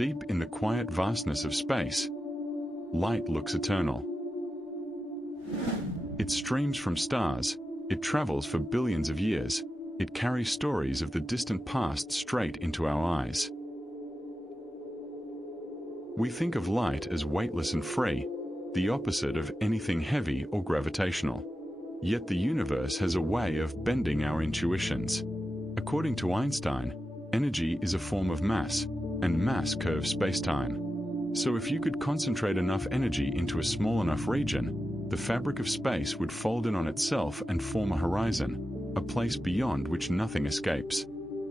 deep in the quiet vastness of space, light looks eternal. It streams from stars, it travels for billions of years, it carries stories of the distant past straight into our eyes. We think of light as weightless and free, the opposite of anything heavy or gravitational. Yet the universe has a way of bending our intuitions. According to Einstein, energy is a form of mass, and mass curves spacetime. So if you could concentrate enough energy into a small enough region, the fabric of space would fold in on itself and form a horizon, a place beyond which nothing escapes.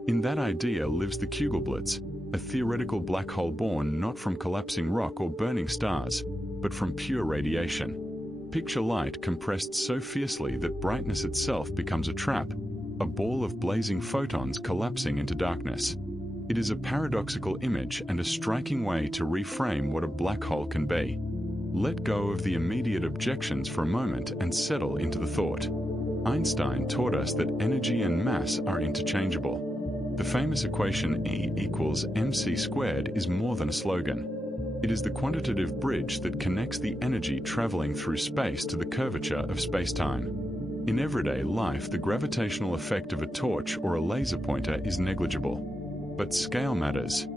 In that idea lives the Kugelblitz, a theoretical black hole born not from collapsing rock or burning stars, but from pure radiation. Picture light compressed so fiercely that brightness itself becomes a trap, a ball of blazing photons collapsing into darkness. It is a paradoxical image and a striking way to reframe what a black hole can be. Let go of the immediate objections for a moment and settle into the thought. Einstein taught us that energy and mass are interchangeable. The famous equation E equals mc squared is more than a slogan. It is the quantitative bridge that connects the energy traveling through space to the curvature of spacetime. In everyday life, the gravitational effect of a torch or a laser pointer is negligible. But scale matters.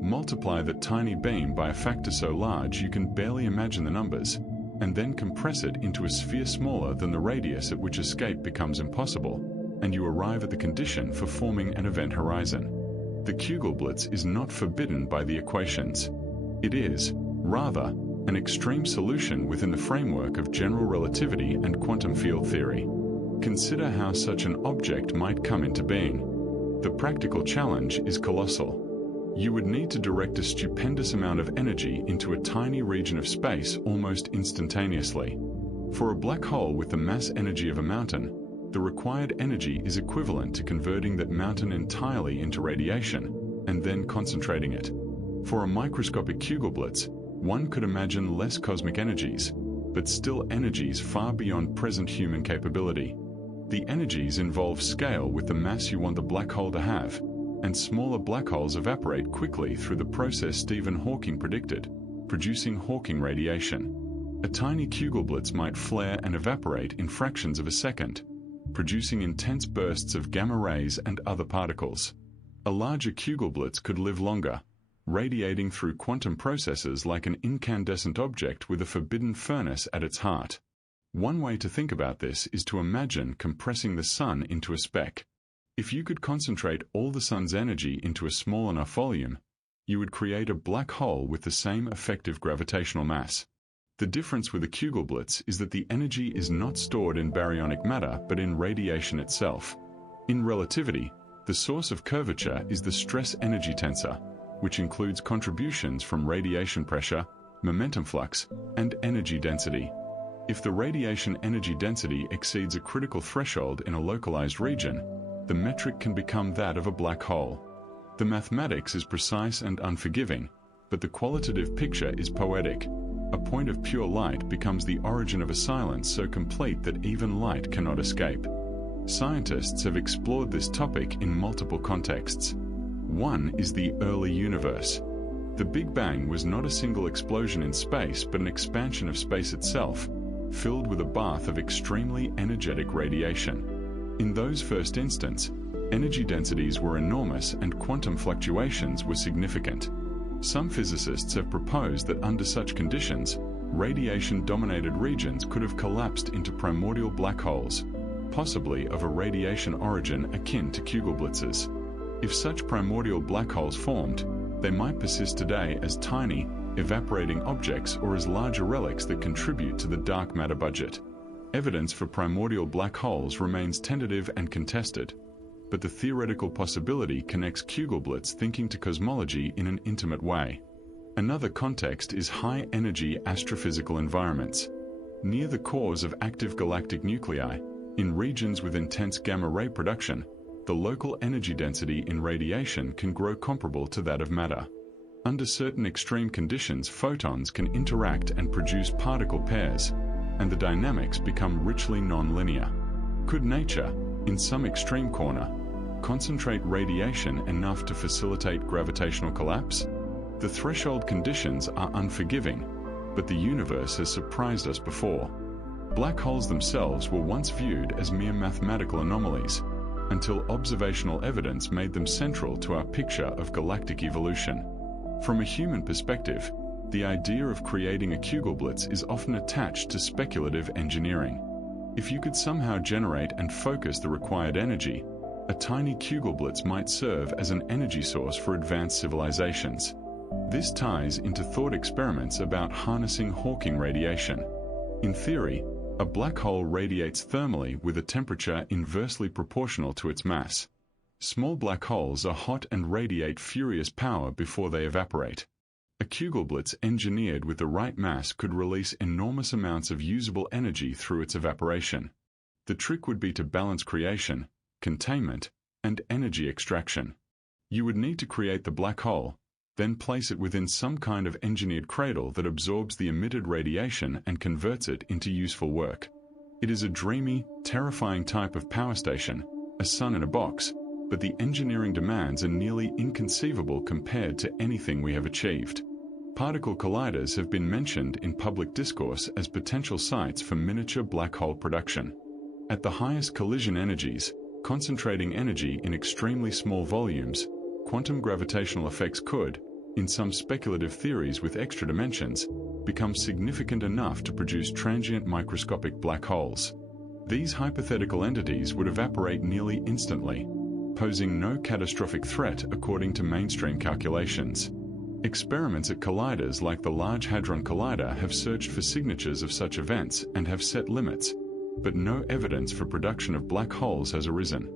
Multiply that tiny beam by a factor so large you can barely imagine the numbers, and then compress it into a sphere smaller than the radius at which escape becomes impossible, and you arrive at the condition for forming an event horizon. The Kugelblitz is not forbidden by the equations. It is, rather, an extreme solution within the framework of general relativity and quantum field theory. Consider how such an object might come into being. The practical challenge is colossal. You would need to direct a stupendous amount of energy into a tiny region of space almost instantaneously. For a black hole with the mass energy of a mountain, the required energy is equivalent to converting that mountain entirely into radiation, and then concentrating it. For a microscopic Kugelblitz, one could imagine less cosmic energies, but still energies far beyond present human capability. The energies involve scale with the mass you want the black hole to have, and smaller black holes evaporate quickly through the process Stephen Hawking predicted, producing Hawking radiation. A tiny Kugelblitz might flare and evaporate in fractions of a second, producing intense bursts of gamma rays and other particles. A larger Kugelblitz could live longer, radiating through quantum processes like an incandescent object with a forbidden furnace at its heart. One way to think about this is to imagine compressing the sun into a speck. If you could concentrate all the sun's energy into a small enough volume, you would create a black hole with the same effective gravitational mass. The difference with a Kugelblitz is that the energy is not stored in baryonic matter but in radiation itself. In relativity, the source of curvature is the stress energy tensor, which includes contributions from radiation pressure, momentum flux, and energy density. If the radiation energy density exceeds a critical threshold in a localized region, the metric can become that of a black hole. The mathematics is precise and unforgiving, but the qualitative picture is poetic. A point of pure light becomes the origin of a silence so complete that even light cannot escape. Scientists have explored this topic in multiple contexts. One is the early universe. The Big Bang was not a single explosion in space but an expansion of space itself, filled with a bath of extremely energetic radiation. In those first instants, energy densities were enormous and quantum fluctuations were significant. Some physicists have proposed that under such conditions, radiation-dominated regions could have collapsed into primordial black holes, possibly of a radiation origin akin to Kugelblitzes. If such primordial black holes formed, they might persist today as tiny, evaporating objects or as larger relics that contribute to the dark matter budget. Evidence for primordial black holes remains tentative and contested, but the theoretical possibility connects Kugelblitz thinking to cosmology in an intimate way. Another context is high-energy astrophysical environments. Near the cores of active galactic nuclei, in regions with intense gamma-ray production, the local energy density in radiation can grow comparable to that of matter. Under certain extreme conditions, photons can interact and produce particle pairs, and the dynamics become richly non-linear. Could nature, in some extreme corner, concentrate radiation enough to facilitate gravitational collapse? The threshold conditions are unforgiving, but the universe has surprised us before. Black holes themselves were once viewed as mere mathematical anomalies, until observational evidence made them central to our picture of galactic evolution. From a human perspective, the idea of creating a Kugelblitz is often attached to speculative engineering. If you could somehow generate and focus the required energy, a tiny Kugelblitz might serve as an energy source for advanced civilizations. This ties into thought experiments about harnessing Hawking radiation. In theory, a black hole radiates thermally with a temperature inversely proportional to its mass. Small black holes are hot and radiate furious power before they evaporate. A Kugelblitz engineered with the right mass could release enormous amounts of usable energy through its evaporation. The trick would be to balance creation, containment, and energy extraction. You would need to create the black hole, then place it within some kind of engineered cradle that absorbs the emitted radiation and converts it into useful work. It is a dreamy, terrifying type of power station, a sun in a box, but the engineering demands are nearly inconceivable compared to anything we have achieved. Particle colliders have been mentioned in public discourse as potential sites for miniature black hole production. At the highest collision energies, concentrating energy in extremely small volumes, quantum gravitational effects could, in some speculative theories with extra dimensions, become significant enough to produce transient microscopic black holes. These hypothetical entities would evaporate nearly instantly, posing no catastrophic threat according to mainstream calculations. Experiments at colliders like the Large Hadron Collider have searched for signatures of such events and have set limits, but no evidence for production of black holes has arisen.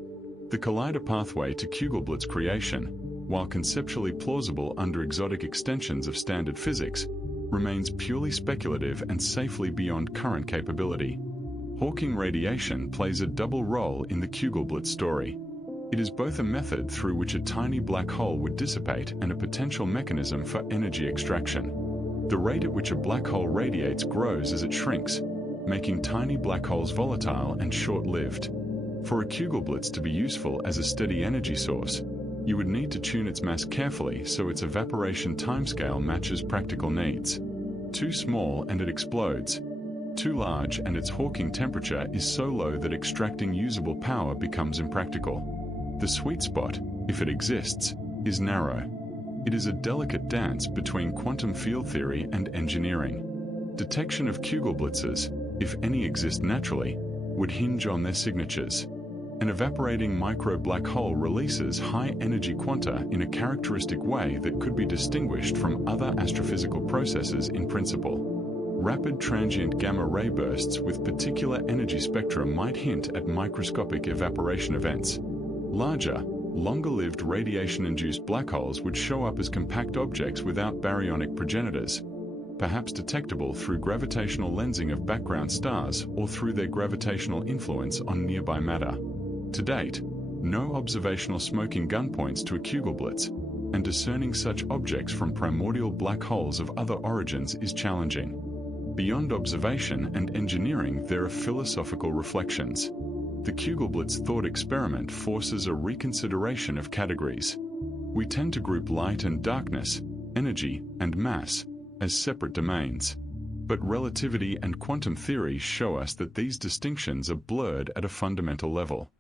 The collider pathway to Kugelblitz creation, while conceptually plausible under exotic extensions of standard physics, remains purely speculative and safely beyond current capability. Hawking radiation plays a double role in the Kugelblitz story. It is both a method through which a tiny black hole would dissipate and a potential mechanism for energy extraction. The rate at which a black hole radiates grows as it shrinks, making tiny black holes volatile and short-lived. For a Kugelblitz to be useful as a steady energy source, you would need to tune its mass carefully so its evaporation timescale matches practical needs. Too small and it explodes. Too large and its Hawking temperature is so low that extracting usable power becomes impractical. The sweet spot, if it exists, is narrow. It is a delicate dance between quantum field theory and engineering. Detection of Kugelblitzes, if any exist naturally, would hinge on their signatures. An evaporating micro-black hole releases high-energy quanta in a characteristic way that could be distinguished from other astrophysical processes in principle. Rapid transient gamma-ray bursts with particular energy spectra might hint at microscopic evaporation events. Larger, longer-lived radiation-induced black holes would show up as compact objects without baryonic progenitors, perhaps detectable through gravitational lensing of background stars or through their gravitational influence on nearby matter. To date, no observational smoking gun points to a Kugelblitz, and discerning such objects from primordial black holes of other origins is challenging. Beyond observation and engineering, there are philosophical reflections. The Kugelblitz thought experiment forces a reconsideration of categories. We tend to group light and darkness, energy and mass, as separate domains. But relativity and quantum theory show us that these distinctions are blurred at a fundamental level.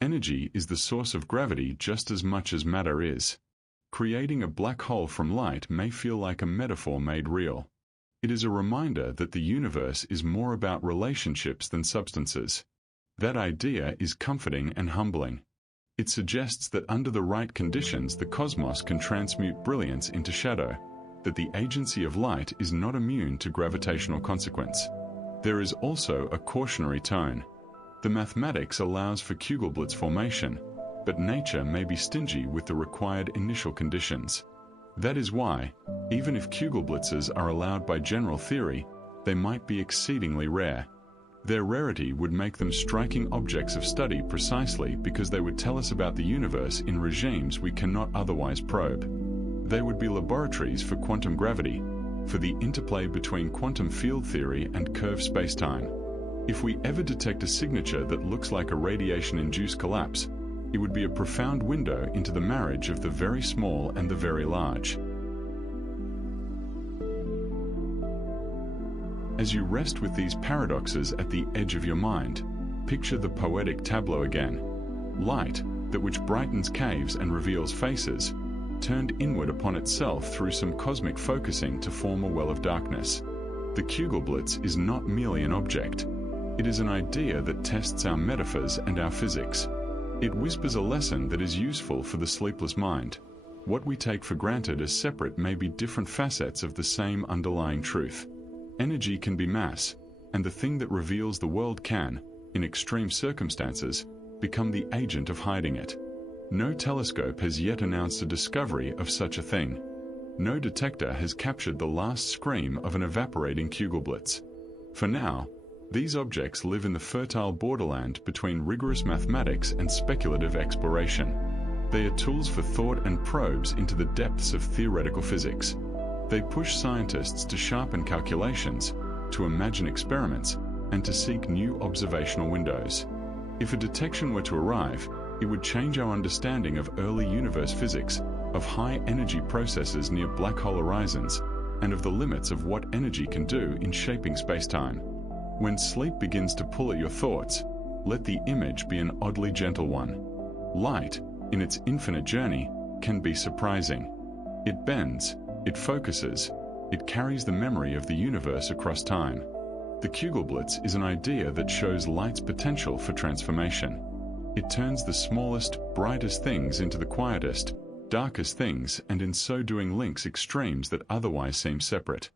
Energy is the source of gravity just as much as matter is. Creating a black hole from light may feel like a metaphor made real. It is a reminder that the universe is more about relationships than substances. That idea is comforting and humbling. It suggests that under the right conditions the cosmos can transmute brilliance into shadow, that the agency of light is not immune to gravitational consequence. There is also a cautionary tone. The mathematics allows for Kugelblitz formation, but nature may be stingy with the required initial conditions. That is why, even if Kugelblitzes are allowed by general theory, they might be exceedingly rare. Their rarity would make them striking objects of study precisely because they would tell us about the universe in regimes we cannot otherwise probe. They would be laboratories for quantum gravity, for the interplay between quantum field theory and curved spacetime. If we ever detect a signature that looks like a radiation-induced collapse, it would be a profound window into the marriage of the very small and the very large. As you rest with these paradoxes at the edge of your mind, picture the poetic tableau again. Light, that which brightens caves and reveals faces, turned inward upon itself through some cosmic focusing to form a well of darkness. The Kugelblitz is not merely an object. It is an idea that tests our metaphors and our physics. It whispers a lesson that is useful for the sleepless mind. What we take for granted as separate may be different facets of the same underlying truth. Energy can be mass, and the thing that reveals the world can, in extreme circumstances, become the agent of hiding it. No telescope has yet announced a discovery of such a thing. No detector has captured the last scream of an evaporating Kugelblitz. For now, these objects live in the fertile borderland between rigorous mathematics and speculative exploration. They are tools for thought and probes into the depths of theoretical physics. They push scientists to sharpen calculations, to imagine experiments, and to seek new observational windows. If a detection were to arrive, it would change our understanding of early universe physics, of high-energy processes near black hole horizons, and of the limits of what energy can do in shaping spacetime. When sleep begins to pull at your thoughts, let the image be an oddly gentle one. Light, in its infinite journey, can be surprising. It bends, it focuses, it carries the memory of the universe across time. The Kugelblitz is an idea that shows light's potential for transformation. It turns the smallest, brightest things into the quietest, darkest things, and in so doing links extremes that otherwise seem separate.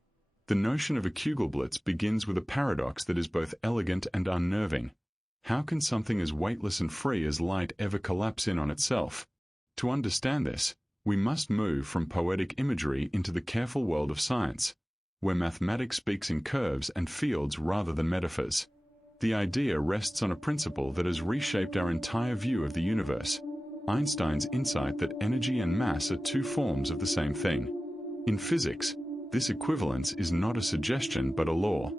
The notion of a Kugelblitz begins with a paradox that is both elegant and unnerving. How can something as weightless and free as light ever collapse in on itself? To understand this, we must move from poetic imagery into the careful world of science, where mathematics speaks in curves and fields rather than metaphors. The idea rests on a principle that has reshaped our entire view of the universe: Einstein's insight that energy and mass are two forms of the same thing. In physics, this equivalence is not a suggestion but a law.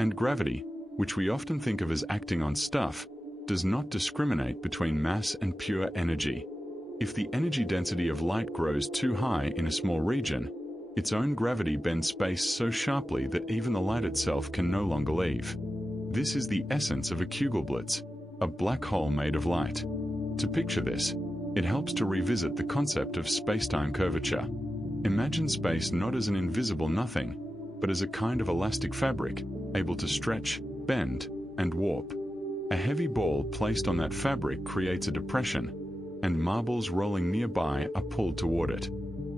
And gravity, which we often think of as acting on stuff, does not discriminate between mass and pure energy. If the energy density of light grows too high in a small region, its own gravity bends space so sharply that even the light itself can no longer leave. This is the essence of a Kugelblitz, a black hole made of light. To picture this, it helps to revisit the concept of spacetime curvature. Imagine space not as an invisible nothing, but as a kind of elastic fabric, able to stretch, bend, and warp. A heavy ball placed on that fabric creates a depression, and marbles rolling nearby are pulled toward it.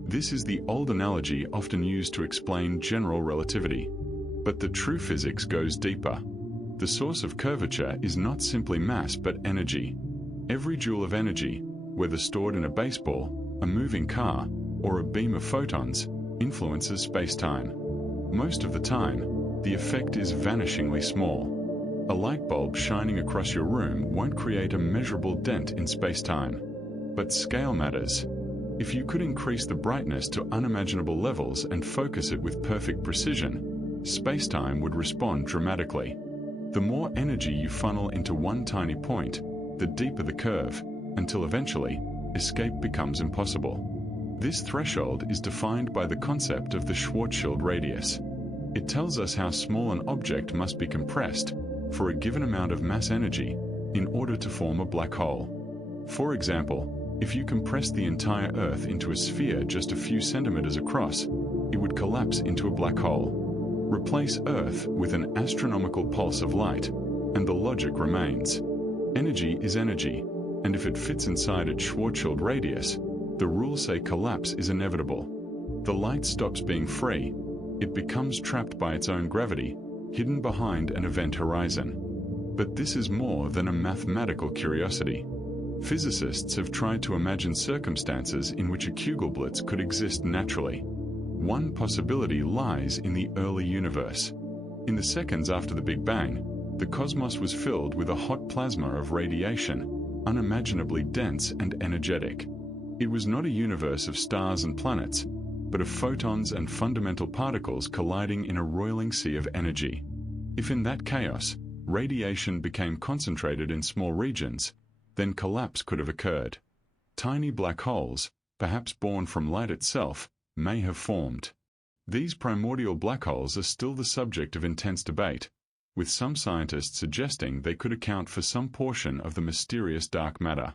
This is the old analogy often used to explain general relativity. But the true physics goes deeper. The source of curvature is not simply mass but energy. Every joule of energy, whether stored in a baseball, a moving car, or a beam of photons, influences spacetime. Most of the time, the effect is vanishingly small. A light bulb shining across your room won't create a measurable dent in spacetime. But scale matters. If you could increase the brightness to unimaginable levels and focus it with perfect precision, spacetime would respond dramatically. The more energy you funnel into one tiny point, the deeper the curve, until eventually, escape becomes impossible. This threshold is defined by the concept of the Schwarzschild radius. It tells us how small an object must be compressed, for a given amount of mass energy, in order to form a black hole. For example, if you compress the entire Earth into a sphere just a few centimeters across, it would collapse into a black hole. Replace Earth with an astronomical pulse of light, and the logic remains. Energy is energy, and if it fits inside its Schwarzschild radius, the rules say collapse is inevitable. The light stops being free. It becomes trapped by its own gravity, hidden behind an event horizon. But this is more than a mathematical curiosity. Physicists have tried to imagine circumstances in which a Kugelblitz could exist naturally. One possibility lies in the early universe. In the seconds after the Big Bang, the cosmos was filled with a hot plasma of radiation, unimaginably dense and energetic. It was not a universe of stars and planets, but of photons and fundamental particles colliding in a roiling sea of energy. If in that chaos, radiation became concentrated in small regions, then collapse could have occurred. Tiny black holes, perhaps born from light itself, may have formed. These primordial black holes are still the subject of intense debate, with some scientists suggesting they could account for some portion of the mysterious dark matter.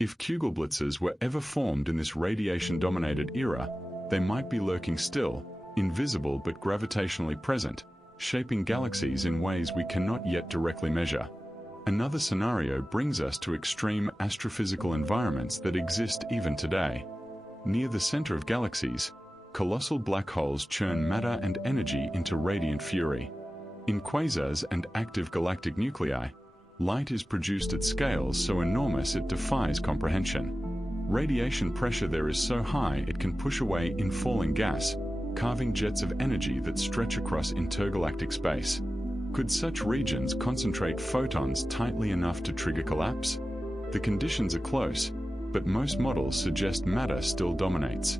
If Kugelblitzes were ever formed in this radiation-dominated era, they might be lurking still, invisible but gravitationally present, shaping galaxies in ways we cannot yet directly measure. Another scenario brings us to extreme astrophysical environments that exist even today. Near the center of galaxies, colossal black holes churn matter and energy into radiant fury. In quasars and active galactic nuclei, light is produced at scales so enormous it defies comprehension. Radiation pressure there is so high it can push away infalling gas, carving jets of energy that stretch across intergalactic space. Could such regions concentrate photons tightly enough to trigger collapse? The conditions are close, but most models suggest matter still dominates.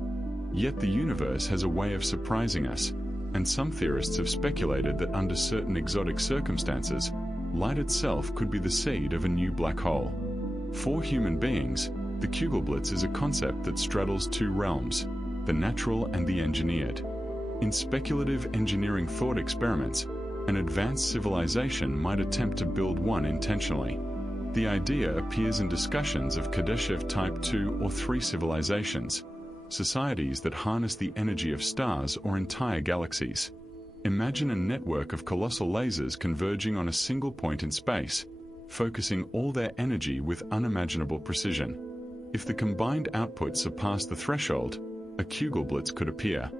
Yet the universe has a way of surprising us, and some theorists have speculated that under certain exotic circumstances, light itself could be the seed of a new black hole. For human beings, the Kugelblitz is a concept that straddles two realms, the natural and the engineered. In speculative engineering thought experiments, an advanced civilization might attempt to build one intentionally. The idea appears in discussions of Kardashev Type 2 or 3 civilizations, societies that harness the energy of stars or entire galaxies. Imagine a network of colossal lasers converging on a single point in space, focusing all their energy with unimaginable precision. If the combined output surpassed the threshold, a Kugelblitz could appear.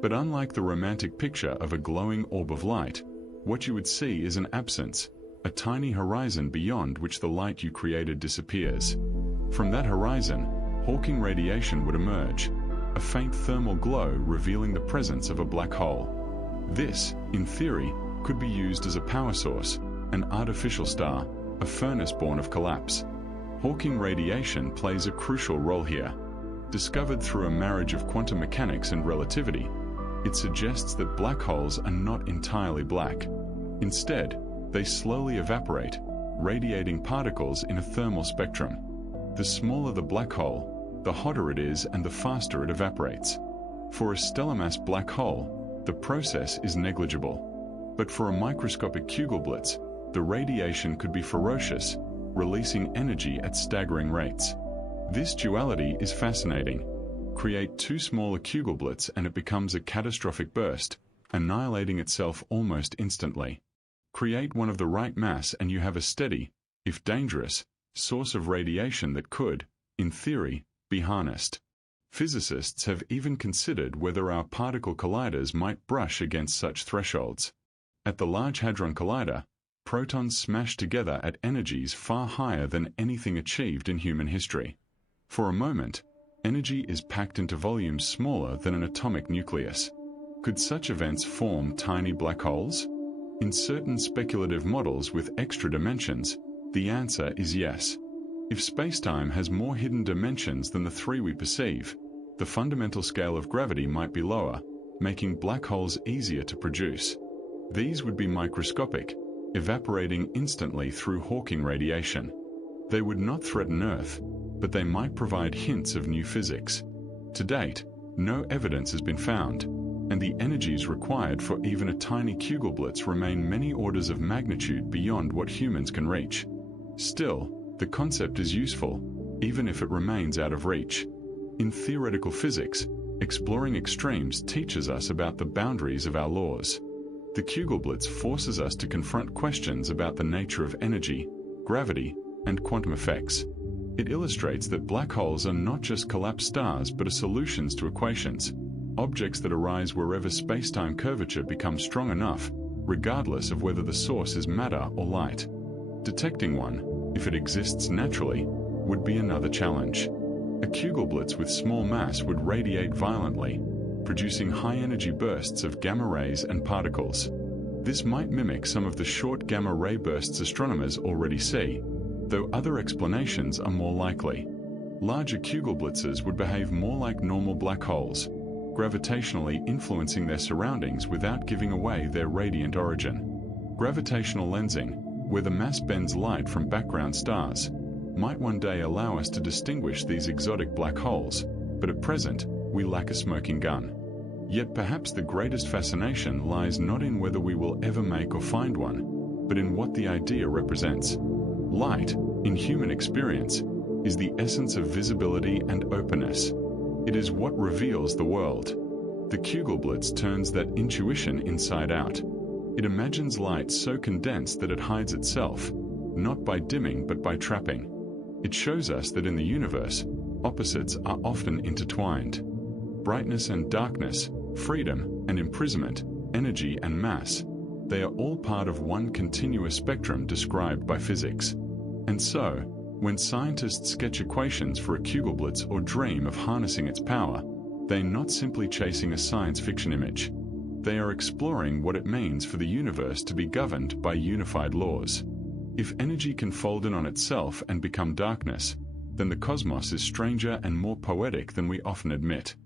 But unlike the romantic picture of a glowing orb of light, what you would see is an absence, a tiny horizon beyond which the light you created disappears. From that horizon, Hawking radiation would emerge, a faint thermal glow revealing the presence of a black hole. This, in theory, could be used as a power source, an artificial star, a furnace born of collapse. Hawking radiation plays a crucial role here. Discovered through a marriage of quantum mechanics and relativity, it suggests that black holes are not entirely black. Instead, they slowly evaporate, radiating particles in a thermal spectrum. The smaller the black hole, the hotter it is and the faster it evaporates. For a stellar mass black hole, the process is negligible. But for a microscopic Kugelblitz, the radiation could be ferocious, releasing energy at staggering rates. This duality is fascinating. Create too small a Kugelblitz and it becomes a catastrophic burst, annihilating itself almost instantly. Create one of the right mass and you have a steady, if dangerous, source of radiation that could, in theory, be harnessed. Physicists have even considered whether our particle colliders might brush against such thresholds. At the Large Hadron Collider, protons smash together at energies far higher than anything achieved in human history. For a moment, energy is packed into volumes smaller than an atomic nucleus. Could such events form tiny black holes? In certain speculative models with extra dimensions, the answer is yes. If spacetime has more hidden dimensions than the 3 we perceive, the fundamental scale of gravity might be lower, making black holes easier to produce. These would be microscopic, evaporating instantly through Hawking radiation. They would not threaten Earth, but they might provide hints of new physics. To date, no evidence has been found, and the energies required for even a tiny Kugelblitz remain many orders of magnitude beyond what humans can reach. Still, the concept is useful, even if it remains out of reach. In theoretical physics, exploring extremes teaches us about the boundaries of our laws. The Kugelblitz forces us to confront questions about the nature of energy, gravity, and quantum effects. It illustrates that black holes are not just collapsed stars but are solutions to equations, objects that arise wherever space-time curvature becomes strong enough, regardless of whether the source is matter or light. Detecting one, if it exists naturally, would be another challenge. A Kugelblitz with small mass would radiate violently, producing high-energy bursts of gamma rays and particles. This might mimic some of the short gamma-ray bursts astronomers already see, though other explanations are more likely. Larger Kugelblitzes would behave more like normal black holes, gravitationally influencing their surroundings without giving away their radiant origin. Gravitational lensing, where the mass bends light from background stars, might one day allow us to distinguish these exotic black holes, but at present, we lack a smoking gun. Yet perhaps the greatest fascination lies not in whether we will ever make or find one, but in what the idea represents. Light, in human experience, is the essence of visibility and openness. It is what reveals the world. The Kugelblitz turns that intuition inside out. It imagines light so condensed that it hides itself, not by dimming but by trapping. It shows us that in the universe, opposites are often intertwined. Brightness and darkness, freedom and imprisonment, energy and mass, they are all part of one continuous spectrum described by physics. And so, when scientists sketch equations for a Kugelblitz or dream of harnessing its power, they're not simply chasing a science fiction image. They are exploring what it means for the universe to be governed by unified laws. If energy can fold in on itself and become darkness, then the cosmos is stranger and more poetic than we often admit.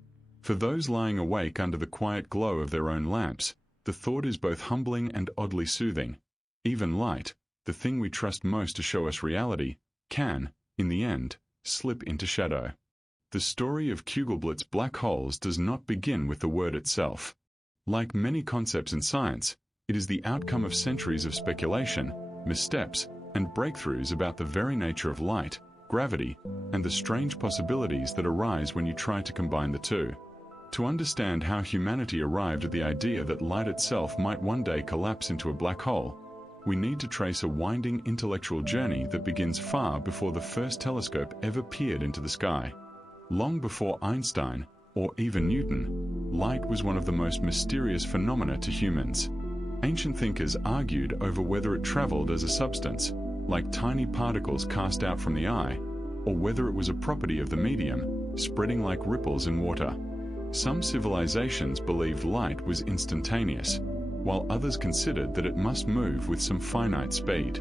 For those lying awake under the quiet glow of their own lamps, the thought is both humbling and oddly soothing. Even light, the thing we trust most to show us reality, can, in the end, slip into shadow. The story of Kugelblitz black holes does not begin with the word itself. Like many concepts in science, it is the outcome of centuries of speculation, missteps, and breakthroughs about the very nature of light, gravity, and the strange possibilities that arise when you try to combine the two. To understand how humanity arrived at the idea that light itself might one day collapse into a black hole, we need to trace a winding intellectual journey that begins far before the first telescope ever peered into the sky. Long before Einstein, or even Newton, light was one of the most mysterious phenomena to humans. Ancient thinkers argued over whether it traveled as a substance, like tiny particles cast out from the eye, or whether it was a property of the medium, spreading like ripples in water. Some civilizations believed light was instantaneous, while others considered that it must move with some finite speed.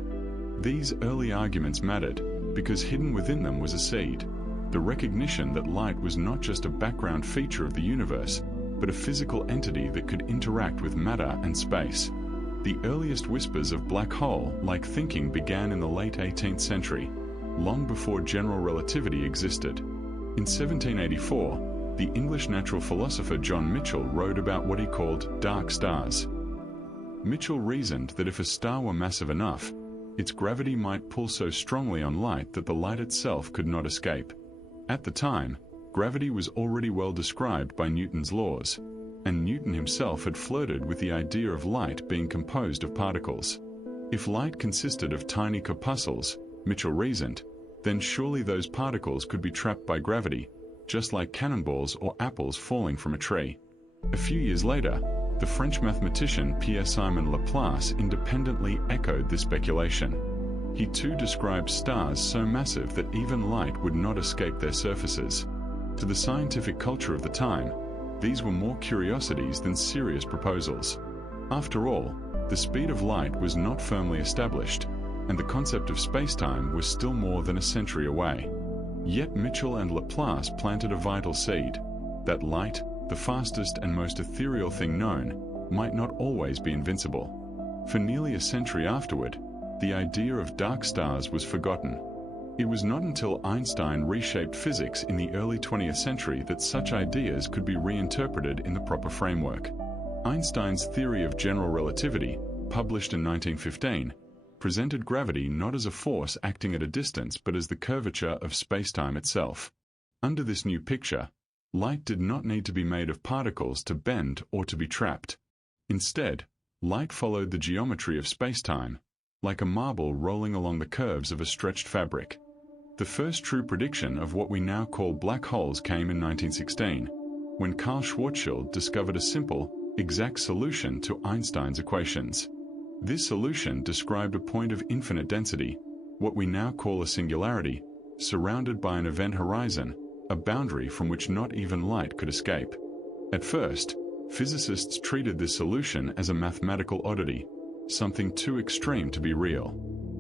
These early arguments mattered because hidden within them was a seed, the recognition that light was not just a background feature of the universe, but a physical entity that could interact with matter and space. The earliest whispers of black hole-like thinking began in the late 18th century, long before general relativity existed. In 1784, the English natural philosopher John Michell wrote about what he called dark stars. Michell reasoned that if a star were massive enough, its gravity might pull so strongly on light that the light itself could not escape. At the time, gravity was already well described by Newton's laws, and Newton himself had flirted with the idea of light being composed of particles. If light consisted of tiny corpuscles, Michell reasoned, then surely those particles could be trapped by gravity, just like cannonballs or apples falling from a tree. A few years later, the French mathematician Pierre-Simon Laplace independently echoed this speculation. He too described stars so massive that even light would not escape their surfaces. To the scientific culture of the time, these were more curiosities than serious proposals. After all, the speed of light was not firmly established, and the concept of spacetime was still more than a century away. Yet Michell and Laplace planted a vital seed, that light, the fastest and most ethereal thing known, might not always be invincible. For nearly a century afterward, the idea of dark stars was forgotten. It was not until Einstein reshaped physics in the early 20th century that such ideas could be reinterpreted in the proper framework. Einstein's theory of general relativity, published in 1915, presented gravity not as a force acting at a distance but as the curvature of spacetime itself. Under this new picture, light did not need to be made of particles to bend or to be trapped. Instead, light followed the geometry of spacetime, like a marble rolling along the curves of a stretched fabric. The first true prediction of what we now call black holes came in 1916, when Carl Schwarzschild discovered a simple, exact solution to Einstein's equations. This solution described a point of infinite density, what we now call a singularity, surrounded by an event horizon, a boundary from which not even light could escape. At first, physicists treated this solution as a mathematical oddity, something too extreme to be real.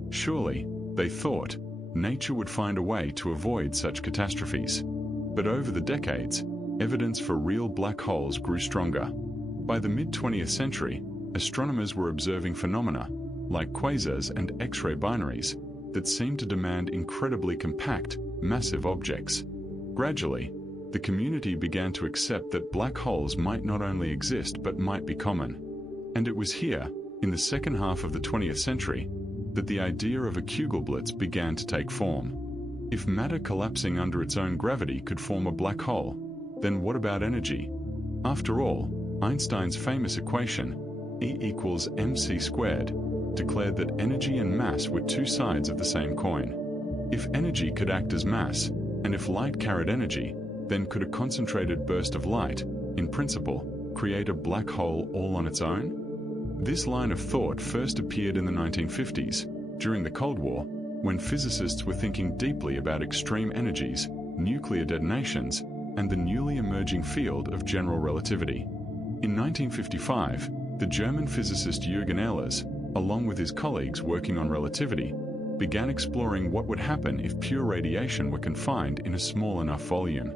Surely, they thought, nature would find a way to avoid such catastrophes. But over the decades, evidence for real black holes grew stronger. By the mid-20th century, astronomers were observing phenomena, like quasars and X-ray binaries, that seemed to demand incredibly compact, massive objects. Gradually, the community began to accept that black holes might not only exist but might be common. And it was here, in the second half of the 20th century, that the idea of a Kugelblitz began to take form. If matter collapsing under its own gravity could form a black hole, then what about energy? After all, Einstein's famous equation, E equals mc squared, declared that energy and mass were two sides of the same coin. If energy could act as mass, and if light carried energy, then could a concentrated burst of light, in principle, create a black hole all on its own? This line of thought first appeared in the 1950s, during the Cold War, when physicists were thinking deeply about extreme energies, nuclear detonations, and the newly emerging field of general relativity. In 1955, the German physicist Jürgen Ehlers, along with his colleagues working on relativity, began exploring what would happen if pure radiation were confined in a small enough volume.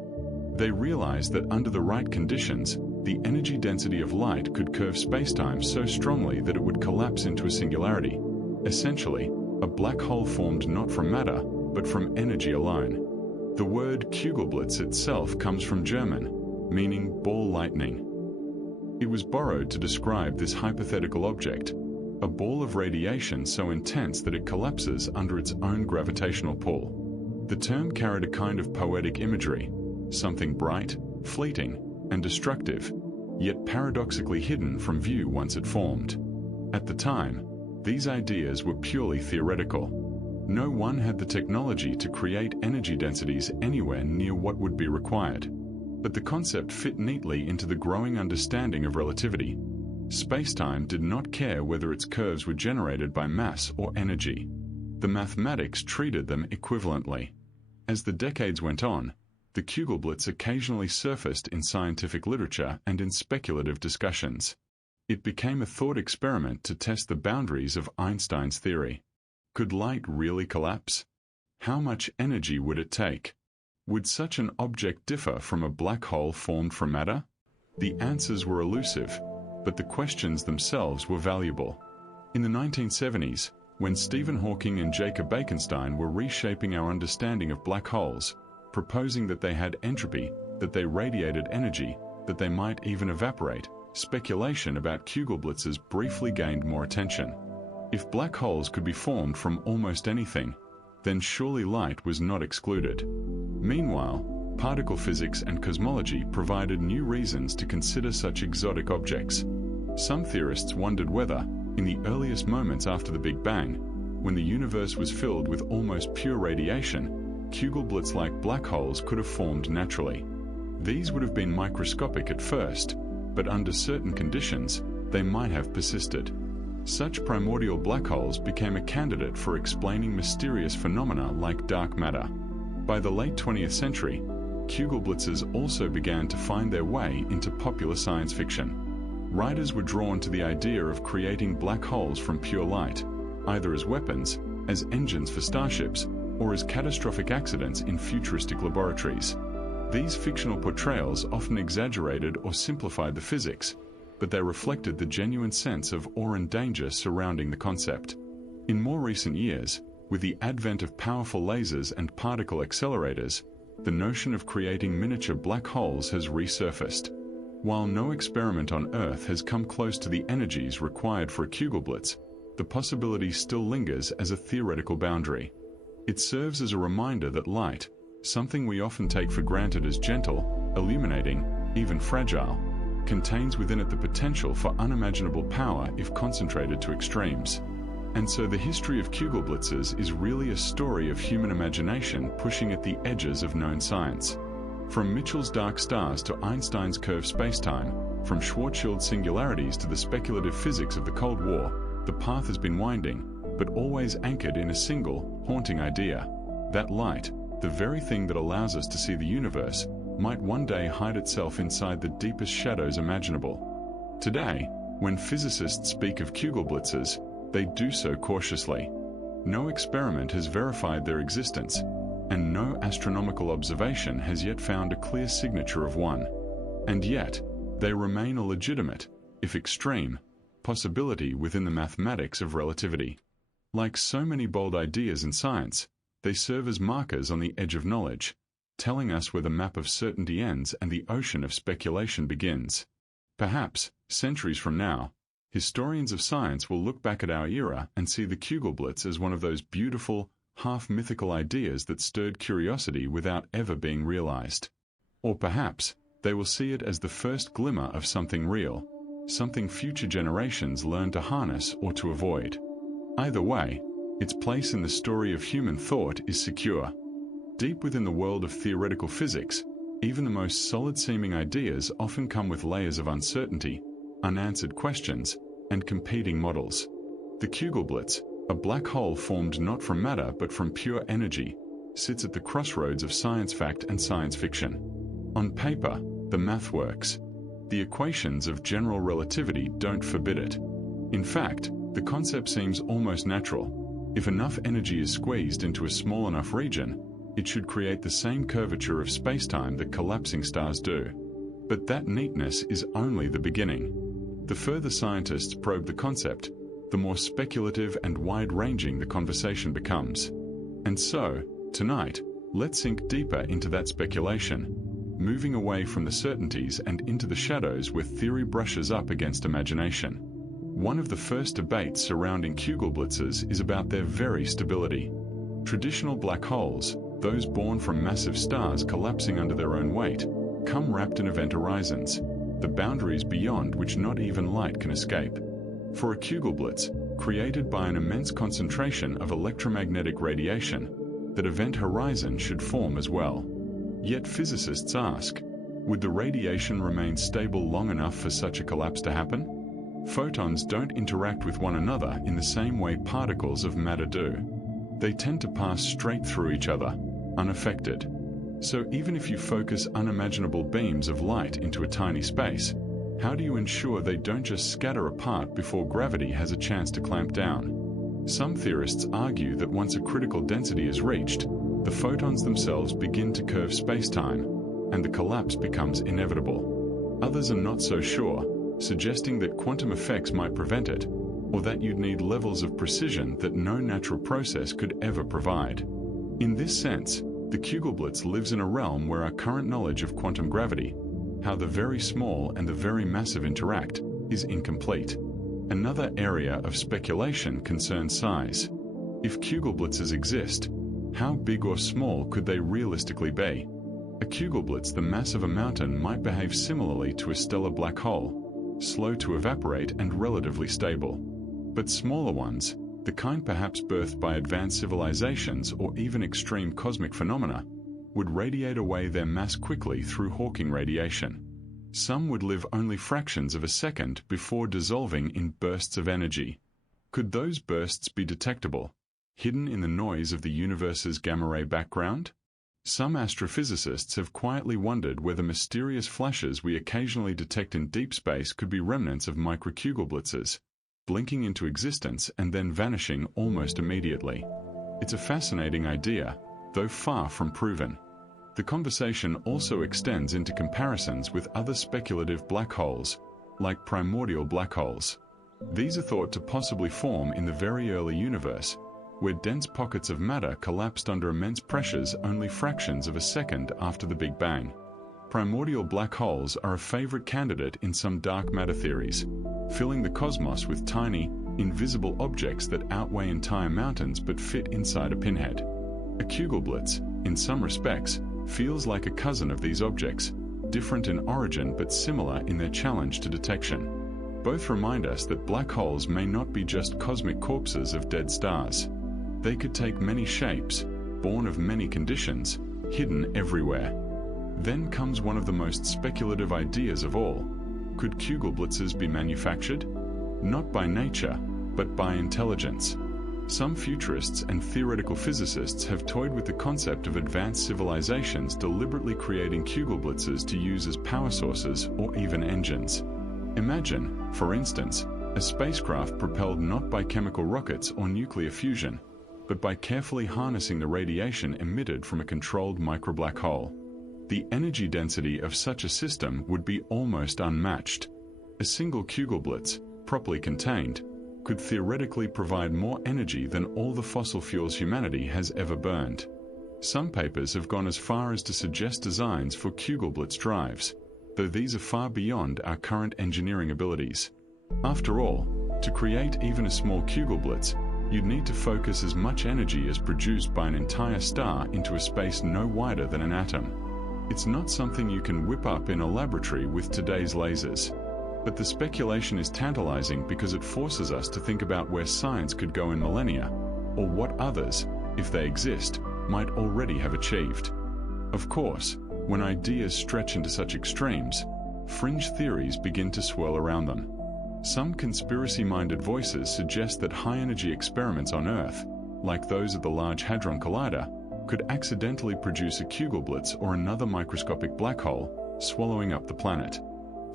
They realized that under the right conditions, the energy density of light could curve spacetime so strongly that it would collapse into a singularity. Essentially, a black hole formed not from matter, but from energy alone. The word Kugelblitz itself comes from German, meaning ball lightning. It was borrowed to describe this hypothetical object, a ball of radiation so intense that it collapses under its own gravitational pull. The term carried a kind of poetic imagery, something bright, fleeting, and destructive, yet paradoxically hidden from view once it formed. At the time, these ideas were purely theoretical. No one had the technology to create energy densities anywhere near what would be required. But the concept fit neatly into the growing understanding of relativity. Spacetime did not care whether its curves were generated by mass or energy. The mathematics treated them equivalently. As the decades went on, the Kugelblitz occasionally surfaced in scientific literature and in speculative discussions. It became a thought experiment to test the boundaries of Einstein's theory. Could light really collapse? How much energy would it take? Would such an object differ from a black hole formed from matter? The answers were elusive, but the questions themselves were valuable. In the 1970s, when Stephen Hawking and Jacob Bekenstein were reshaping our understanding of black holes, proposing that they had entropy, that they radiated energy, that they might even evaporate, speculation about Kugelblitzes briefly gained more attention. If black holes could be formed from almost anything, then surely light was not excluded. Meanwhile, particle physics and cosmology provided new reasons to consider such exotic objects. Some theorists wondered whether, in the earliest moments after the Big Bang, when the universe was filled with almost pure radiation, Kugelblitz-like black holes could have formed naturally. These would have been microscopic at first, but under certain conditions, they might have persisted. Such primordial black holes became a candidate for explaining mysterious phenomena like dark matter. By the late 20th century, Kugelblitzes also began to find their way into popular science fiction. Writers were drawn to the idea of creating black holes from pure light, either as weapons, as engines for starships, or as catastrophic accidents in futuristic laboratories. These fictional portrayals often exaggerated or simplified the physics, but they reflected the genuine sense of awe and danger surrounding the concept. In more recent years, with the advent of powerful lasers and particle accelerators, the notion of creating miniature black holes has resurfaced. While no experiment on Earth has come close to the energies required for a Kugelblitz, the possibility still lingers as a theoretical boundary. It serves as a reminder that light, something we often take for granted as gentle, illuminating, even fragile, contains within it the potential for unimaginable power if concentrated to extremes. And so the history of Kugelblitzes is really a story of human imagination pushing at the edges of known science. From Mitchell's dark stars to Einstein's curved spacetime, from Schwarzschild singularities to the speculative physics of the Cold War, the path has been winding, but always anchored in a single, haunting idea, that light, the very thing that allows us to see the universe, might one day hide itself inside the deepest shadows imaginable. Today, when physicists speak of Kugelblitzes, they do so cautiously. No experiment has verified their existence, and no astronomical observation has yet found a clear signature of one. And yet, they remain a legitimate, if extreme, possibility within the mathematics of relativity. Like so many bold ideas in science, they serve as markers on the edge of knowledge, telling us where the map of certainty ends and the ocean of speculation begins. Perhaps, centuries from now, historians of science will look back at our era and see the Kugelblitz as one of those beautiful, half-mythical ideas that stirred curiosity without ever being realized. Or perhaps, they will see it as the first glimmer of something real, something future generations learn to harness or to avoid. Either way, its place in the story of human thought is secure. Deep within the world of theoretical physics, even the most solid-seeming ideas often come with layers of uncertainty, unanswered questions, and competing models. The Kugelblitz, a black hole formed not from matter but from pure energy, sits at the crossroads of science fact and science fiction. On paper, the math works. The equations of general relativity don't forbid it. In fact, the concept seems almost natural. If enough energy is squeezed into a small enough region, it should create the same curvature of spacetime that collapsing stars do. But that neatness is only the beginning. The further scientists probe the concept, the more speculative and wide-ranging the conversation becomes. And so, tonight, let's sink deeper into that speculation, moving away from the certainties and into the shadows where theory brushes up against imagination. One of the first debates surrounding Kugelblitzes is about their very stability. Traditional black holes, those born from massive stars collapsing under their own weight, come wrapped in event horizons, the boundaries beyond which not even light can escape. For a Kugelblitz, created by an immense concentration of electromagnetic radiation, that event horizon should form as well. Yet physicists ask, would the radiation remain stable long enough for such a collapse to happen? Photons don't interact with one another in the same way particles of matter do. They tend to pass straight through each other, unaffected. So even if you focus unimaginable beams of light into a tiny space, how do you ensure they don't just scatter apart before gravity has a chance to clamp down? Some theorists argue that once a critical density is reached, the photons themselves begin to curve spacetime, and the collapse becomes inevitable. Others are not so sure, suggesting that quantum effects might prevent it, or that you'd need levels of precision that no natural process could ever provide. In this sense, the Kugelblitz lives in a realm where our current knowledge of quantum gravity, how the very small and the very massive interact, is incomplete. Another area of speculation concerns size. If Kugelblitzes exist, how big or small could they realistically be? A Kugelblitz the mass of a mountain might behave similarly to a stellar black hole, slow to evaporate and relatively stable. But smaller ones, the kind perhaps birthed by advanced civilizations or even extreme cosmic phenomena, would radiate away their mass quickly through Hawking radiation. Some would live only fractions of a second before dissolving in bursts of energy. Could those bursts be detectable, hidden in the noise of the universe's gamma-ray background? Some astrophysicists have quietly wondered whether mysterious flashes we occasionally detect in deep space could be remnants of micro-Kugelblitzes, blinking into existence and then vanishing almost immediately. It's a fascinating idea, though far from proven. The conversation also extends into comparisons with other speculative black holes, like primordial black holes. These are thought to possibly form in the very early universe, where dense pockets of matter collapsed under immense pressures only fractions of a second after the Big Bang. Primordial black holes are a favorite candidate in some dark matter theories, filling the cosmos with tiny, invisible objects that outweigh entire mountains but fit inside a pinhead. A Kugelblitz, in some respects, feels like a cousin of these objects, different in origin but similar in their challenge to detection. Both remind us that black holes may not be just cosmic corpses of dead stars. They could take many shapes, born of many conditions, hidden everywhere. Then comes one of the most speculative ideas of all. Could Kugelblitzes be manufactured? Not by nature, but by intelligence. Some futurists and theoretical physicists have toyed with the concept of advanced civilizations deliberately creating Kugelblitzes to use as power sources or even engines. Imagine, for instance, a spacecraft propelled not by chemical rockets or nuclear fusion, but by carefully harnessing the radiation emitted from a controlled microblack hole. The energy density of such a system would be almost unmatched. A single Kugelblitz, properly contained, could theoretically provide more energy than all the fossil fuels humanity has ever burned. Some papers have gone as far as to suggest designs for Kugelblitz drives, though these are far beyond our current engineering abilities. After all, to create even a small Kugelblitz, you'd need to focus as much energy as produced by an entire star into a space no wider than an atom. It's not something you can whip up in a laboratory with today's lasers. But the speculation is tantalizing because it forces us to think about where science could go in millennia, or what others, if they exist, might already have achieved. Of course, when ideas stretch into such extremes, fringe theories begin to swirl around them. Some conspiracy-minded voices suggest that high-energy experiments on Earth, like those at the Large Hadron Collider, could accidentally produce a Kugelblitz or another microscopic black hole, swallowing up the planet.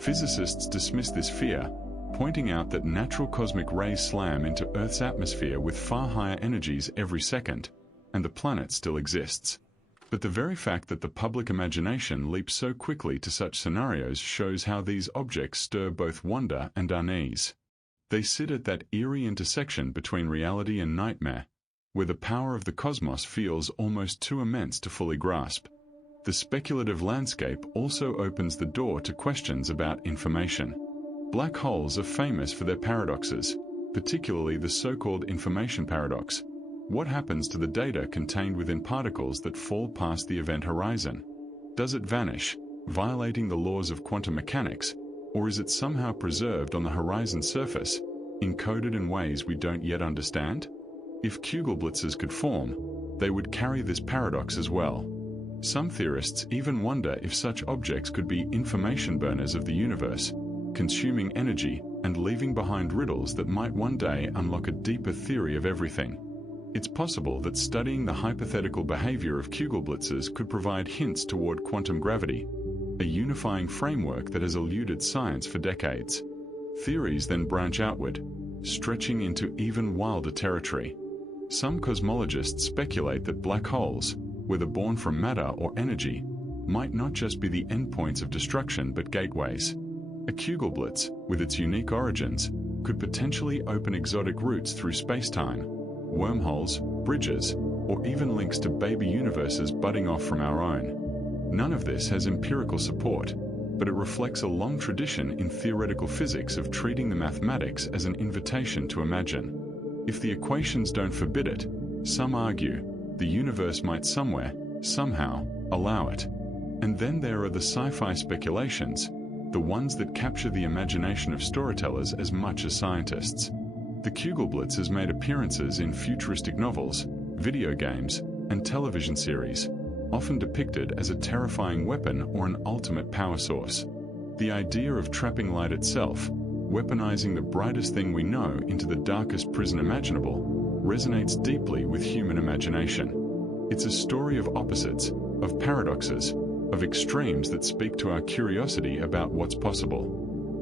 Physicists dismiss this fear, pointing out that natural cosmic rays slam into Earth's atmosphere with far higher energies every second, and the planet still exists. But the very fact that the public imagination leaps so quickly to such scenarios shows how these objects stir both wonder and unease. They sit at that eerie intersection between reality and nightmare, where the power of the cosmos feels almost too immense to fully grasp. The speculative landscape also opens the door to questions about information. Black holes are famous for their paradoxes, particularly the so-called information paradox. What happens to the data contained within particles that fall past the event horizon? Does it vanish, violating the laws of quantum mechanics, or is it somehow preserved on the horizon surface, encoded in ways we don't yet understand? If Kugelblitzes could form, they would carry this paradox as well. Some theorists even wonder if such objects could be information burners of the universe, consuming energy and leaving behind riddles that might one day unlock a deeper theory of everything. It's possible that studying the hypothetical behavior of Kugelblitzes could provide hints toward quantum gravity, a unifying framework that has eluded science for decades. Theories then branch outward, stretching into even wilder territory. Some cosmologists speculate that black holes, whether born from matter or energy, might not just be the endpoints of destruction but gateways. A Kugelblitz, with its unique origins, could potentially open exotic routes through spacetime, wormholes, bridges, or even links to baby universes budding off from our own. None of this has empirical support, but it reflects a long tradition in theoretical physics of treating the mathematics as an invitation to imagine. If the equations don't forbid it, some argue, the universe might somewhere, somehow, allow it. And then there are the sci-fi speculations, the ones that capture the imagination of storytellers as much as scientists. The Kugelblitz has made appearances in futuristic novels, video games, and television series, often depicted as a terrifying weapon or an ultimate power source. The idea of trapping light itself, weaponizing the brightest thing we know into the darkest prison imaginable, resonates deeply with human imagination. It's a story of opposites, of paradoxes, of extremes that speak to our curiosity about what's possible.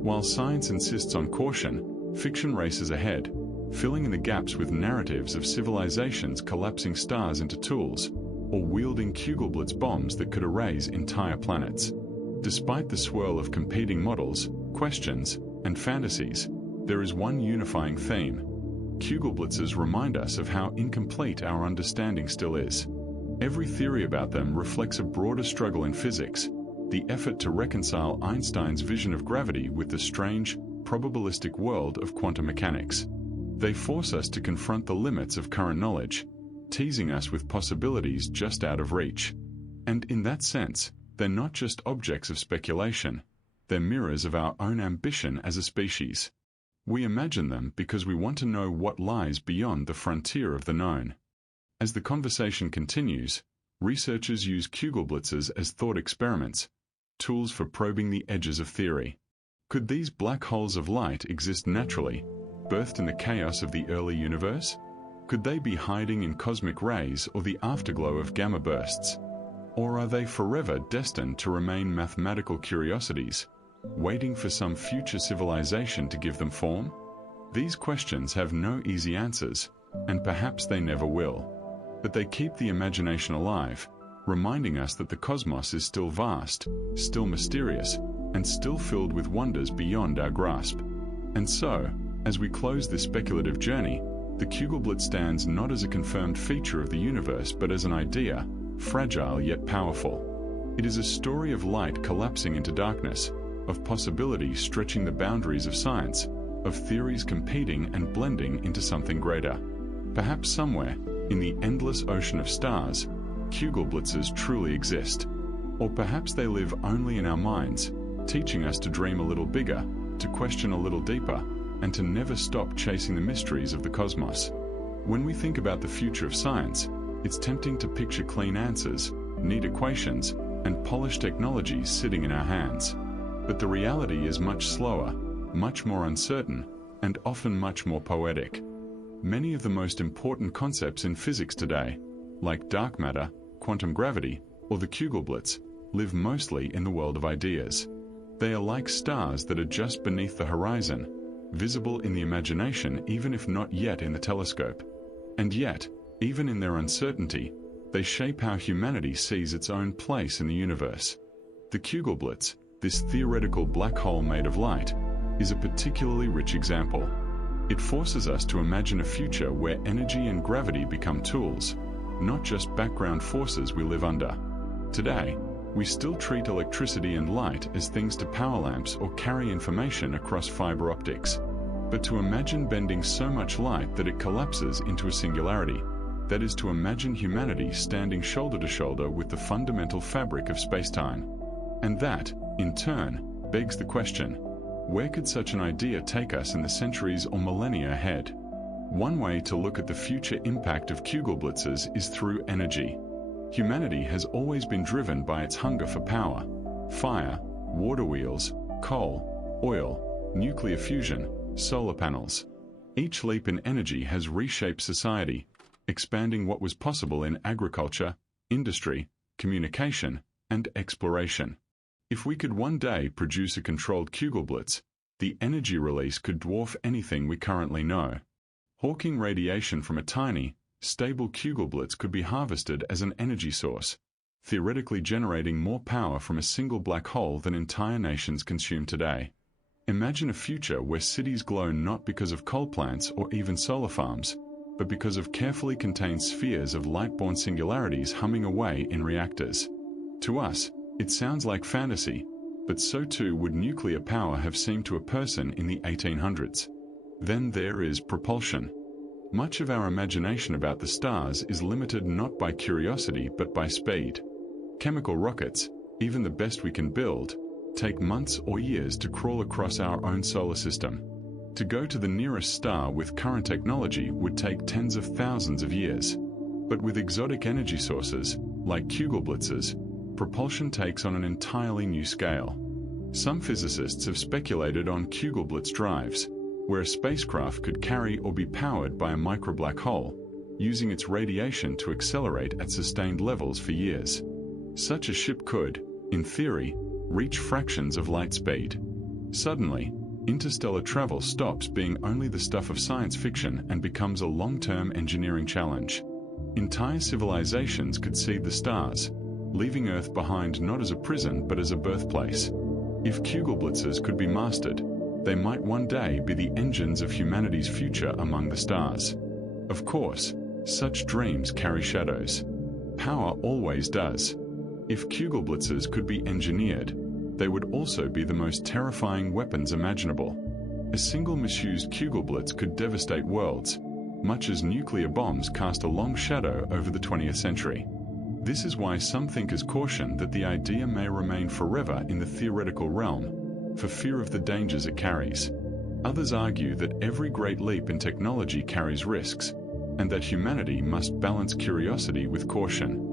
While science insists on caution, fiction races ahead, filling in the gaps with narratives of civilizations collapsing stars into tools, or wielding Kugelblitz bombs that could erase entire planets. Despite the swirl of competing models, questions, and fantasies, there is one unifying theme. Kugelblitzes remind us of how incomplete our understanding still is. Every theory about them reflects a broader struggle in physics, the effort to reconcile Einstein's vision of gravity with the strange, probabilistic world of quantum mechanics. They force us to confront the limits of current knowledge, teasing us with possibilities just out of reach. And in that sense, they're not just objects of speculation, they're mirrors of our own ambition as a species. We imagine them because we want to know what lies beyond the frontier of the known. As the conversation continues, researchers use Kugelblitzes as thought experiments, tools for probing the edges of theory. Could these black holes of light exist naturally, birthed in the chaos of the early universe? Could they be hiding in cosmic rays or the afterglow of gamma bursts? Or are they forever destined to remain mathematical curiosities, waiting for some future civilization to give them form? These questions have no easy answers, and perhaps they never will. But they keep the imagination alive, reminding us that the cosmos is still vast, still mysterious, and still filled with wonders beyond our grasp. And so, as we close this speculative journey, the Kugelblitz stands not as a confirmed feature of the universe but as an idea, fragile yet powerful. It is a story of light collapsing into darkness, of possibility stretching the boundaries of science, of theories competing and blending into something greater. Perhaps somewhere, in the endless ocean of stars, Kugelblitzes truly exist. Or perhaps they live only in our minds, teaching us to dream a little bigger, to question a little deeper, and to never stop chasing the mysteries of the cosmos. When we think about the future of science, it's tempting to picture clean answers, neat equations, and polished technologies sitting in our hands. But the reality is much slower, much more uncertain, and often much more poetic. Many of the most important concepts in physics today, like dark matter, quantum gravity, or the Kugelblitz, live mostly in the world of ideas. They are like stars that are just beneath the horizon, visible in the imagination even if not yet in the telescope. And yet, even in their uncertainty, they shape how humanity sees its own place in the universe. The Kugelblitz, this theoretical black hole made of light, is a particularly rich example. It forces us to imagine a future where energy and gravity become tools, not just background forces we live under. Today, we still treat electricity and light as things to power lamps or carry information across fiber optics. But to imagine bending so much light that it collapses into a singularity, that is to imagine humanity standing shoulder to shoulder with the fundamental fabric of spacetime. And that, in turn, begs the question, where could such an idea take us in the centuries or millennia ahead? One way to look at the future impact of Kugelblitzes is through energy. Humanity has always been driven by its hunger for power: fire, water wheels, coal, oil, nuclear fusion, solar panels. Each leap in energy has reshaped society, expanding what was possible in agriculture, industry, communication, and exploration. If we could one day produce a controlled Kugelblitz, the energy release could dwarf anything we currently know. Hawking radiation from a tiny, stable Kugelblitz could be harvested as an energy source, theoretically generating more power from a single black hole than entire nations consume today. Imagine a future where cities glow not because of coal plants or even solar farms, but because of carefully contained spheres of light-borne singularities humming away in reactors. To us, it sounds like fantasy, but so too would nuclear power have seemed to a person in the 1800s. Then there is propulsion. Much of our imagination about the stars is limited not by curiosity but by speed. Chemical rockets, even the best we can build, take months or years to crawl across our own solar system. To go to the nearest star with current technology would take tens of thousands of years. But with exotic energy sources, like Kugelblitzes, propulsion takes on an entirely new scale. Some physicists have speculated on Kugelblitz drives, where a spacecraft could carry or be powered by a microblack hole, using its radiation to accelerate at sustained levels for years. Such a ship could, in theory, reach fractions of light speed. Suddenly, interstellar travel stops being only the stuff of science fiction and becomes a long-term engineering challenge. Entire civilizations could see the stars, leaving Earth behind not as a prison but as a birthplace. If Kugelblitzes could be mastered, they might one day be the engines of humanity's future among the stars. Of course, such dreams carry shadows. Power always does. If Kugelblitzes could be engineered, they would also be the most terrifying weapons imaginable. A single misused Kugelblitz could devastate worlds, much as nuclear bombs cast a long shadow over the 20th century. This is why some thinkers caution that the idea may remain forever in the theoretical realm, for fear of the dangers it carries. Others argue that every great leap in technology carries risks, and that humanity must balance curiosity with caution.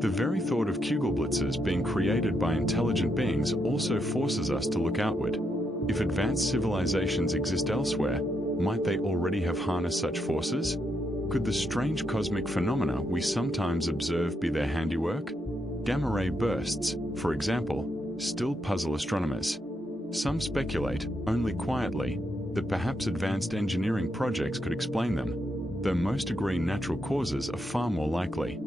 The very thought of Kugelblitzes being created by intelligent beings also forces us to look outward. If advanced civilizations exist elsewhere, might they already have harnessed such forces? Could the strange cosmic phenomena we sometimes observe be their handiwork? Gamma-ray bursts, for example, still puzzle astronomers. Some speculate, only quietly, that perhaps advanced engineering projects could explain them, though most agree natural causes are far more likely.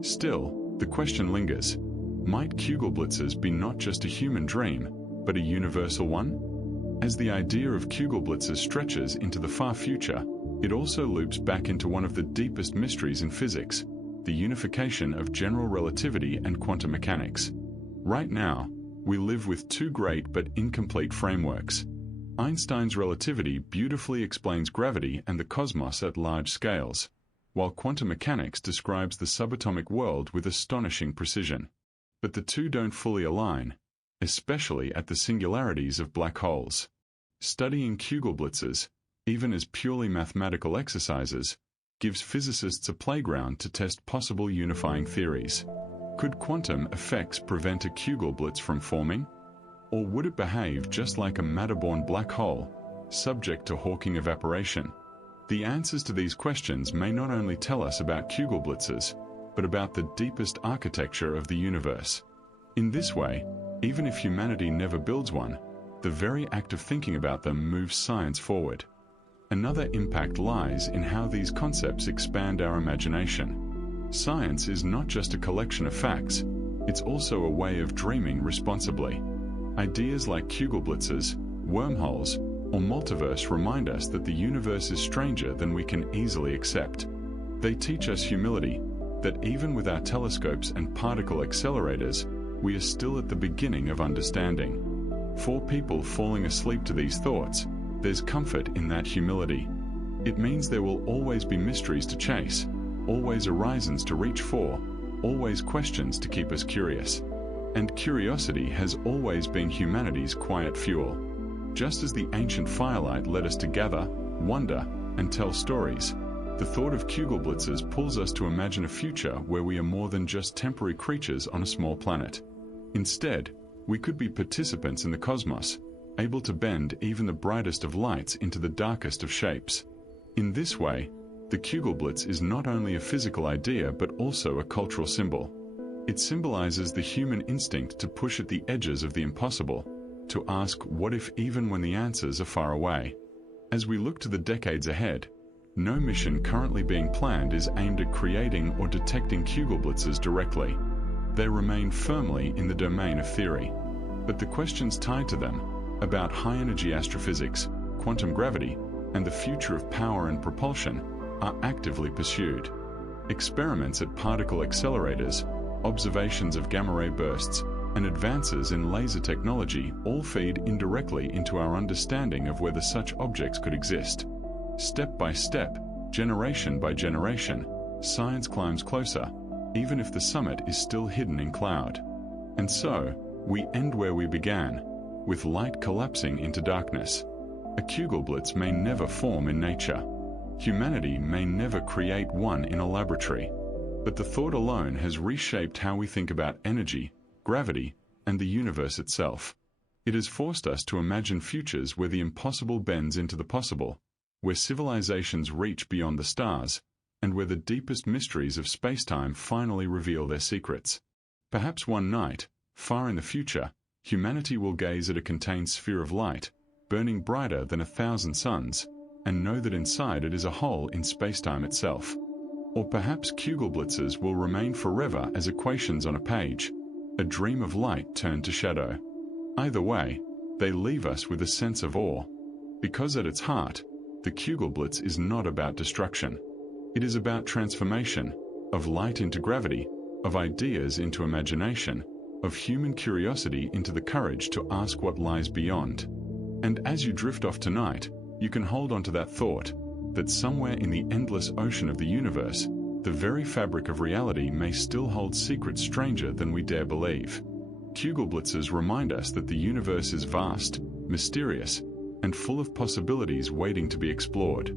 Still, the question lingers: might Kugelblitzes be not just a human dream, but a universal one? As the idea of Kugelblitzes stretches into the far future, it also loops back into one of the deepest mysteries in physics: the unification of general relativity and quantum mechanics. Right now, we live with two great but incomplete frameworks. Einstein's relativity beautifully explains gravity and the cosmos at large scales, while quantum mechanics describes the subatomic world with astonishing precision. But the two don't fully align, especially at the singularities of black holes. Studying Kugelblitzes, even as purely mathematical exercises, gives physicists a playground to test possible unifying theories. Could quantum effects prevent a Kugelblitz from forming? Or would it behave just like a matter-born black hole, subject to Hawking evaporation? The answers to these questions may not only tell us about Kugelblitzes, but about the deepest architecture of the universe. In this way, even if humanity never builds one, the very act of thinking about them moves science forward. Another impact lies in how these concepts expand our imagination. Science is not just a collection of facts, it's also a way of dreaming responsibly. Ideas like Kugelblitzes, wormholes, or multiverse remind us that the universe is stranger than we can easily accept. They teach us humility, that even with our telescopes and particle accelerators, we are still at the beginning of understanding. For people falling asleep to these thoughts, there's comfort in that humility. It means there will always be mysteries to chase, always horizons to reach for, always questions to keep us curious. And curiosity has always been humanity's quiet fuel. Just as the ancient firelight led us to gather, wonder, and tell stories, the thought of Kugelblitzes pulls us to imagine a future where we are more than just temporary creatures on a small planet. Instead, we could be participants in the cosmos, able to bend even the brightest of lights into the darkest of shapes. In this way, the Kugelblitz is not only a physical idea but also a cultural symbol. It symbolizes the human instinct to push at the edges of the impossible, to ask what if even when the answers are far away. As we look to the decades ahead, no mission currently being planned is aimed at creating or detecting Kugelblitzes directly. They remain firmly in the domain of theory. But the questions tied to them, about high-energy astrophysics, quantum gravity, and the future of power and propulsion, are actively pursued. Experiments at particle accelerators, observations of gamma-ray bursts, and advances in laser technology all feed indirectly into our understanding of whether such objects could exist. Step by step, generation by generation, science climbs closer, even if the summit is still hidden in cloud. And so, we end where we began, with light collapsing into darkness. A Kugelblitz may never form in nature. Humanity may never create one in a laboratory. But the thought alone has reshaped how we think about energy, gravity, and the universe itself. It has forced us to imagine futures where the impossible bends into the possible, where civilizations reach beyond the stars, and where the deepest mysteries of spacetime finally reveal their secrets. Perhaps one night, far in the future, humanity will gaze at a contained sphere of light, burning brighter than 1,000 suns, and know that inside it is a hole in spacetime itself. Or perhaps Kugelblitzes will remain forever as equations on a page, a dream of light turned to shadow. Either way, they leave us with a sense of awe, because at its heart, the Kugelblitz is not about destruction. It is about transformation, of light into gravity, of ideas into imagination, of human curiosity into the courage to ask what lies beyond. And as you drift off tonight, you can hold on to that thought, that somewhere in the endless ocean of the universe, the very fabric of reality may still hold secrets stranger than we dare believe. Kugelblitzes remind us that the universe is vast, mysterious, and full of possibilities waiting to be explored.